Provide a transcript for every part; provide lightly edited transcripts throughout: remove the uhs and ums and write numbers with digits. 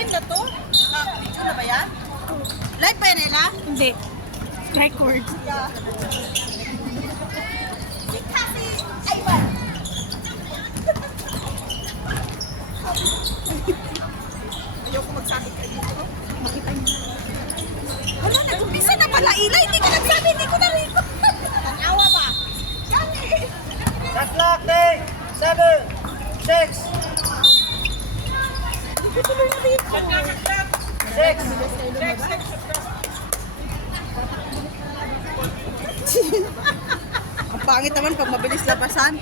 Join na to? Video na ba yan? Live ba yan, Ella? Hindi. Record. Kasi, Ivan. Ayoko magsabi kayo dito. Makita niyo. Wala, nag-umpisa na pala. Ila, hindi ko nagsabi, hindi ko na-record. Tanawa ba? Kami. Shot clock, take! 7, 6, 6. Ang pangit naman pag mabilis labasan.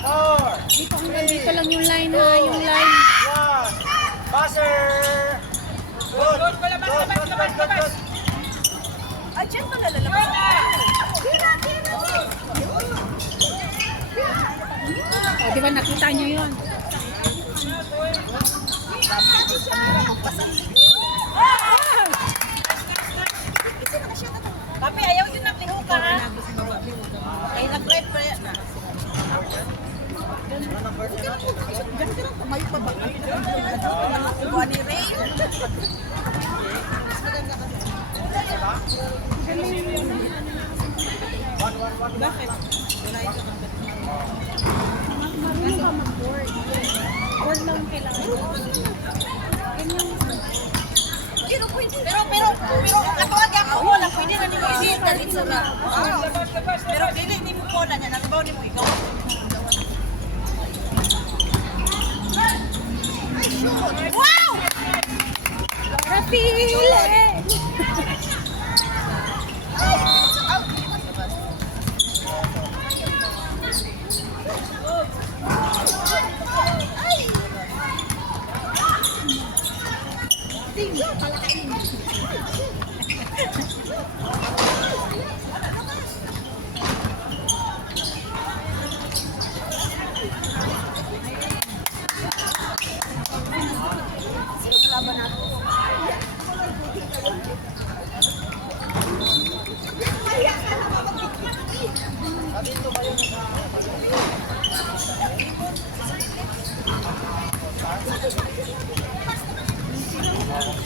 4, Dito lang yung line ha. Yung line. 1. Buzzer! Good! Good! Ah, dyan pala lalabas. O, di ba nakita niyo yun? Papi, ayaw yun ng liho ka, ha? Ay, nag-live pa yan. Ganun ka lang, tumayo pa ba? Kuha ni Ray. Bakit? Marunong ka mag-board. Board lang kailangan. Pero, katuwag ako, wala pwede na ni mo isip, dalitso na. Pero, dili, hindi mo po na niya, nagbaw ni mo ikaw. Wow! Rafile!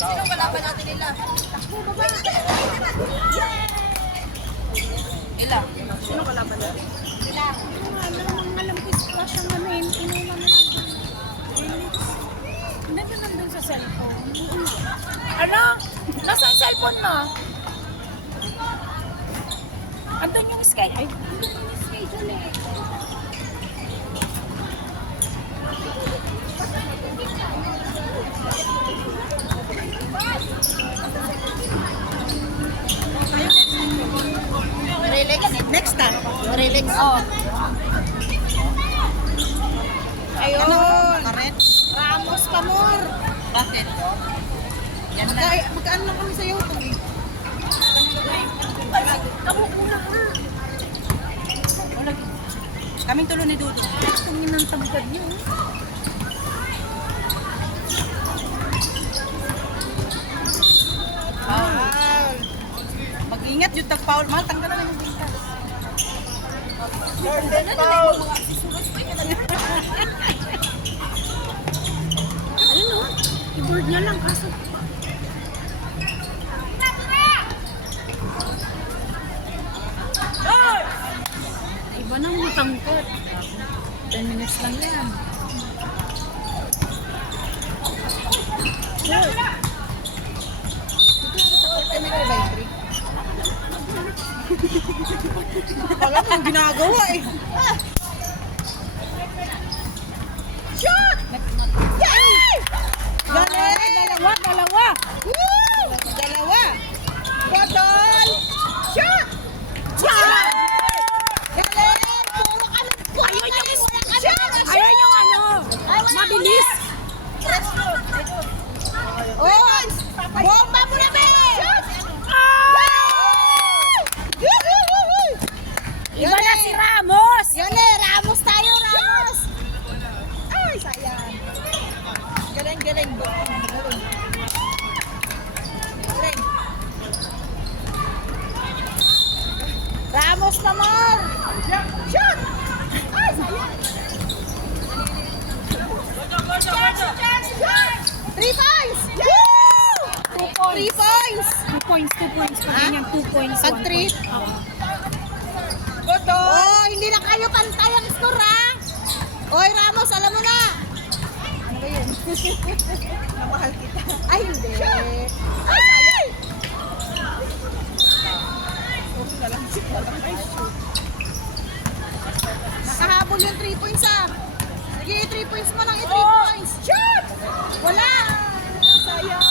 Sino kalaban natin nila? Ila, sino kalaban natin? Ila. Alam ko splash ang ano yun. Inuman na lang. Hindi na nandun sa cellphone. Ano? Nasa cellphone mo? Andun yung schedule. Ay, andun yung schedule eh. Relax. Next time. Relax. Oh. Ayun. Ramos pa more. Bakit? Yan na. Magkaan lang kami sa YouTube eh. Kamu una ka. Kaming tulo ni Dudu. Ang inang tamgad niyo. Mag-ingat yung tag-foul. Mahal, tanggalan na yung bingkas. Third foul! Ayun o. I-board niya lang kaso. Iba nang matangkot. 10 minutes lang yan. Wala mo ginagawa eh. Shot! Yay! Galing! Dalawa! Woo! Dalawa! Botol! Shot! Shot! Galing! Puro kami! Ayun yung ano! Mabilis! Oh! Bomba mo na, be! Shot! Iba na si Ramos! Yan eh! Ramos tayo! Ramos! Ay, sayang! Galing, galing! Galing! Galing! Ramos naman! Shot! Ay, sayang! 3 points! Woo! 3 points! 2 points, 2 points. Pag Ha? ganyan, 2 points. Pag 1 three? point. Oo. Oh, hindi na kayo pantay ang score ha. Oy, Ramos, alam mo na. Ano ba yun? Namahal kita. Ay, hindi. Ay! Nakahabol yung 3 points ah. Sige, 3 points mo lang, 3 points. Shoot! Wala! Sayang.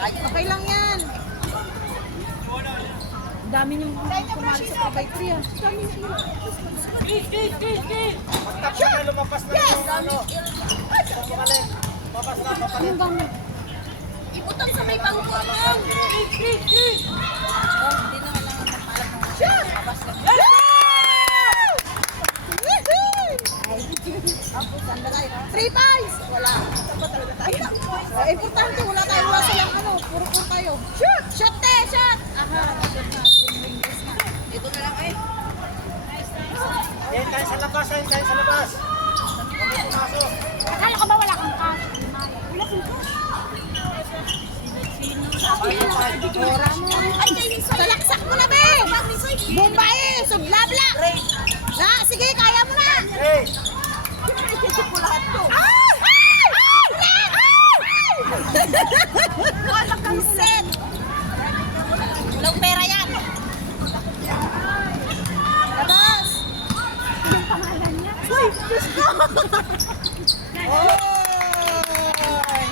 Okay lang yan. Dami niyong Kumari sa 3x3 ah. Pagtap siya na lumabas na yung ano. Bumalik. Lumabas na, papalik. Anong gamit? Ibutang sa may pangkulong. Shoot! Three points! Wala. Saan ba talaga tayo? Importante, wala tayo. Wala silang ano. Puro tayo. Shoot! Shot te! Shot! Aha. Ito na lang eh. Yan tayo sa labas, yan tayo sa labas. Huwag pumasok. Akala ko ba wala kang cash? Wala kang cash. Ay, salaksak mo na, be! Bombay! Sublabla! Na, sige, kaya mo na! Hey! Ah! Buset! Walang pera yan! Labas! Anong pangalan niya? Uy! Diyos ko! Oy!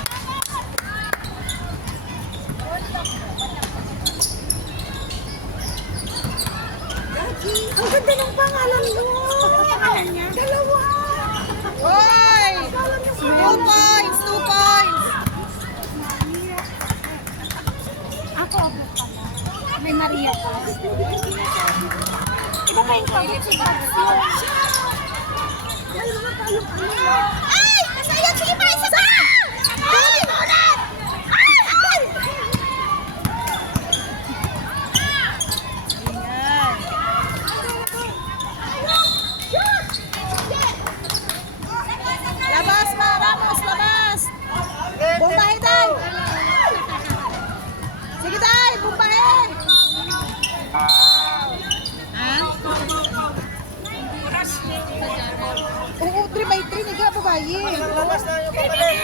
Ang ganda ng pangalan mo. Anong pangalan niya? Dalawa! Oy! 2 points! 2 points! Ako pala. May Maria pa. Iba pa yung pangit si Babsi. Mayroon na tayong ano. Ay! Nasayang! Sige pa! Isa pa! Dali mo ulit! Ay! Ay! Labas ma! Ramos! Labas! Bombahe tayo! Sige tayo! Bombahe! Ha? Oo, 3x3. Hindi ka babayi. Lumabas na yung papalik.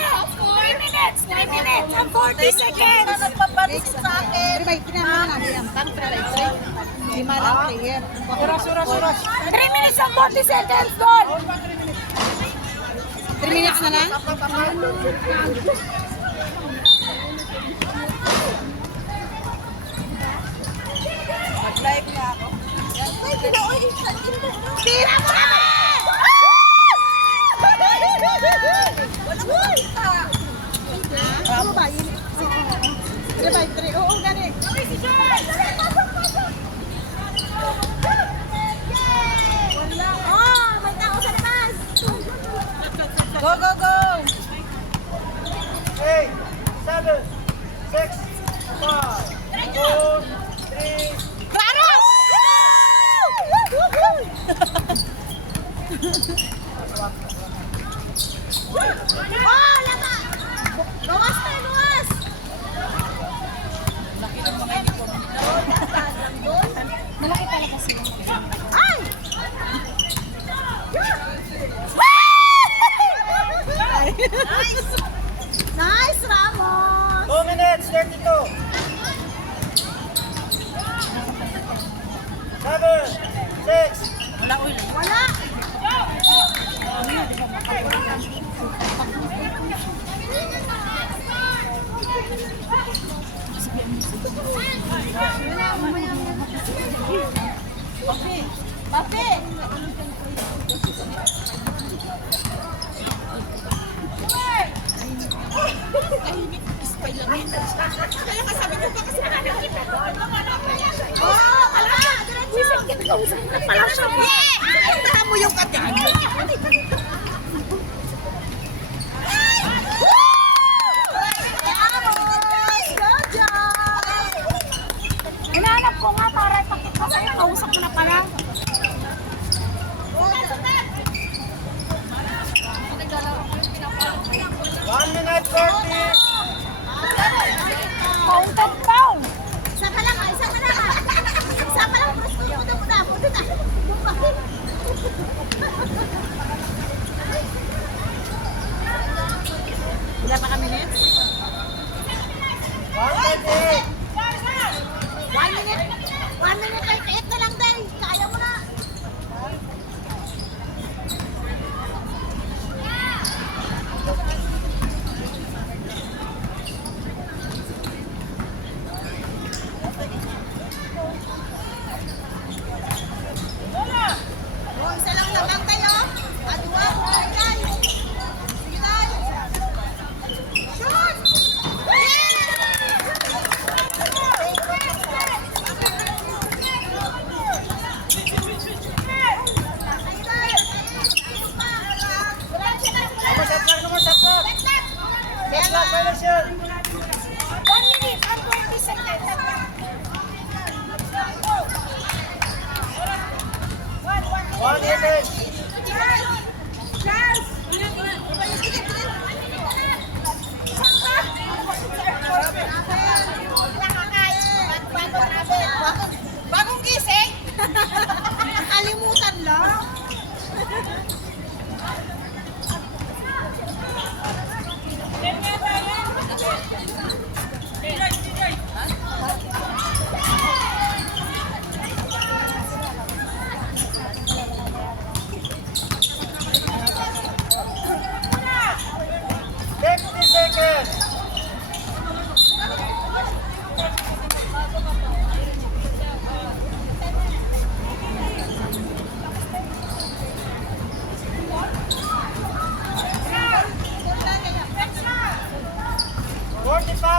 3 minutes and 40 seconds. Nagpaparisip sa akin. 3x3 naman namin yan. Pang 3x3. Lima lang player. Suras. 3 minutes and 40 seconds, Don. 3 minutes na lang? Mag-live na ako. Tira mo na! Ano ba yun? 3x3. Oo, gani. Oh, may tao sa labas. Go, go, go! 8, 7, 6, 5, 4, 3, Claro! Oh, laba! Gawas tayo, gawas! Malaki talaga sila. Ay! Nice! Nice, Ramos! 2 minutes, 32. 7, 6, Wala! Papi! Kaya kasabi ko ba kasi nakakita doon? Oh, ala! Diretso! Pala siya! Puntahan mo yung kate! Hinahanap ko nga para ipakita sa'yo. Kausap mo na pala.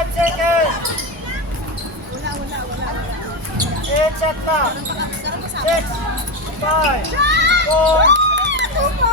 10 seconds. Wala. 8 shot na. 6, 5, 4,